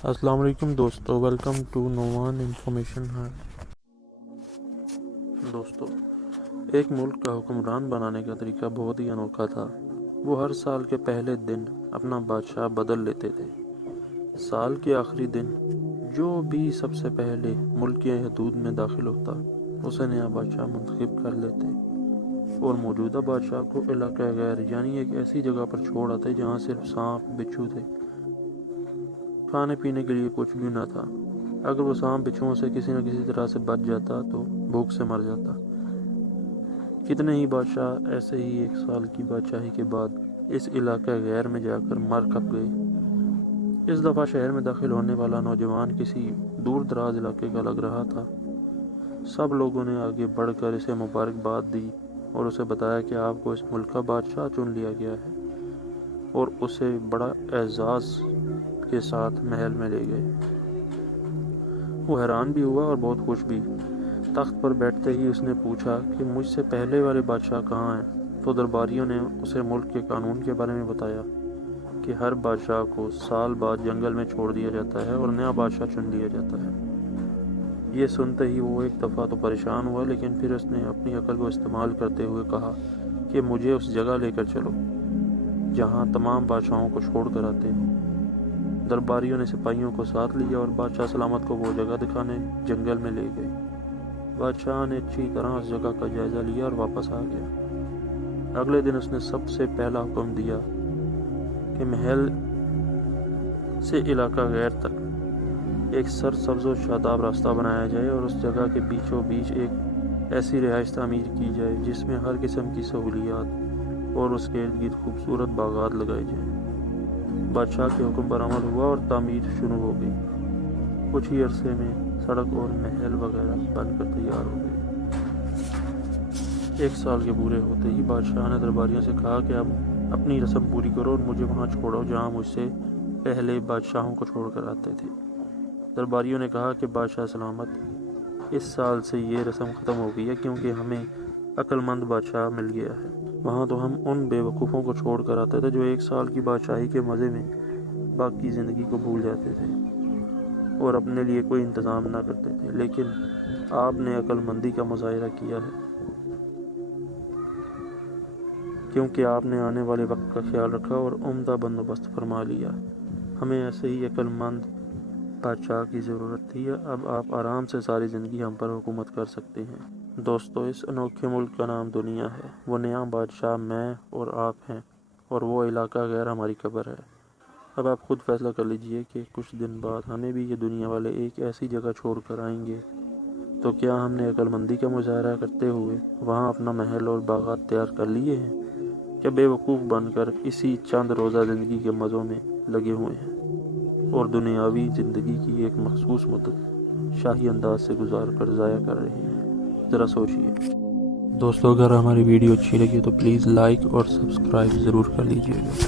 السلام علیکم دوستو، ویلکم ٹو نوان انفارمیشن ہب۔ دوستو، ایک ملک کا حکمران بنانے کا طریقہ بہت ہی انوکھا تھا۔ وہ ہر سال کے پہلے دن اپنا بادشاہ بدل لیتے تھے۔ سال کے آخری دن جو بھی سب سے پہلے ملک کی حدود میں داخل ہوتا اسے نیا بادشاہ منتخب کر لیتے اور موجودہ بادشاہ کو علاقہ غیر یعنی ایک ایسی جگہ پر چھوڑ آتے جہاں صرف سانپ بچھو تھے۔ کھانے پینے کے لیے کچھ بھی نہ تھا۔ اگر وہ سانپ بچھوؤں سے کسی نہ کسی طرح سے بچ جاتا تو بھوک سے مر جاتا۔ کتنے ہی بادشاہ ایسے ہی 1 سال کی بادشاہی کے بعد اس علاقہ غیر میں جا کر مر کھپ گئے۔ اس دفعہ شہر میں داخل ہونے والا نوجوان کسی دور دراز علاقے کا لگ رہا تھا۔ سب لوگوں نے آگے بڑھ کر اسے مبارکباد دی اور اسے بتایا کہ آپ کو اس ملک کا بادشاہ چن لیا گیا ہے، اور اسے بڑا اعزاز کے ساتھ محل میں لے گئے۔ وہ حیران بھی ہوا اور بہت خوش بھی۔ تخت پر بیٹھتے ہی اس نے پوچھا کہ مجھ سے پہلے والے بادشاہ کہاں ہیں؟ تو درباریوں نے اسے ملک کے قانون کے بارے میں بتایا کہ ہر بادشاہ کو سال بعد جنگل میں چھوڑ دیا جاتا ہے اور نیا بادشاہ چن لیا جاتا ہے۔ یہ سنتے ہی وہ ایک دفعہ تو پریشان ہوا، لیکن پھر اس نے اپنی عقل کو استعمال کرتے ہوئے کہا کہ مجھے اس جگہ لے کر چلو جہاں تمام بادشاہوں کو چھوڑ کر آتے ہو۔ درباریوں نے سپاہیوں کو ساتھ لیا اور بادشاہ سلامت کو وہ جگہ دکھانے جنگل میں لے گئے۔ بادشاہ نے اچھی طرح اس جگہ کا جائزہ لیا اور واپس آ گیا۔ اگلے دن اس نے سب سے پہلا حکم دیا کہ محل سے علاقہ غیر تک ایک سرسبز و شاداب راستہ بنایا جائے اور اس جگہ کے بیچوں بیچ ایک ایسی رہائش تعمیر کی جائے جس میں ہر قسم کی سہولیات اور اس کے ارد گرد خوبصورت باغات لگائے جائیں۔ بادشاہ کے حکم پر عمل ہوا اور تعمیر شروع ہو گئی۔ کچھ ہی عرصے میں سڑک اور محل وغیرہ بن کر تیار ہو گئے۔ 1 سال کے پورے ہوتے ہی بادشاہ نے درباریوں سے کہا کہ اب اپنی رسم پوری کرو اور مجھے وہاں چھوڑو جہاں مجھ سے پہلے بادشاہوں کو چھوڑ کر آتے تھے۔ درباریوں نے کہا کہ بادشاہ سلامت، اس سال سے یہ رسم ختم ہو گئی ہے کیونکہ ہمیں عقل مند بادشاہ مل گیا ہے۔ وہاں تو ہم ان بے وقوفوں کو چھوڑ کر آتے تھے جو 1 سال کی بادشاہی کے مزے میں باقی زندگی کو بھول جاتے تھے اور اپنے لیے کوئی انتظام نہ کرتے تھے، لیکن آپ نے عقل مندی کا مظاہرہ کیا ہے کیونکہ آپ نے آنے والے وقت کا خیال رکھا اور عمدہ بندوبست فرما لیا۔ ہمیں ایسے ہی عقل مند بادشاہ کی ضرورت تھی۔ اب آپ آرام سے ساری زندگی ہم پر حکومت کر سکتے ہیں۔ دوستو، اس انوکھے ملک کا نام دنیا ہے۔ وہ نیا بادشاہ میں اور آپ ہیں اور وہ علاقہ غیر ہماری قبر ہے۔ اب آپ خود فیصلہ کر لیجئے کہ کچھ دن بعد ہمیں بھی یہ دنیا والے ایک ایسی جگہ چھوڑ کر آئیں گے، تو کیا ہم نے عقل مندی کا مظاہرہ کرتے ہوئے وہاں اپنا محل اور باغات تیار کر لیے ہیں، یا بے وقوف بن کر اسی چند روزہ زندگی کے مزوں میں لگے ہوئے ہیں اور دنیاوی زندگی کی ایک مخصوص مدت شاہی انداز سے گزار کر ضائع کر رہے ہیں؟ ذرا سوچئے۔ دوستو، اگر ہماری ویڈیو اچھی لگی تو پلیز لائک اور سبسکرائب ضرور کر لیجئے گا۔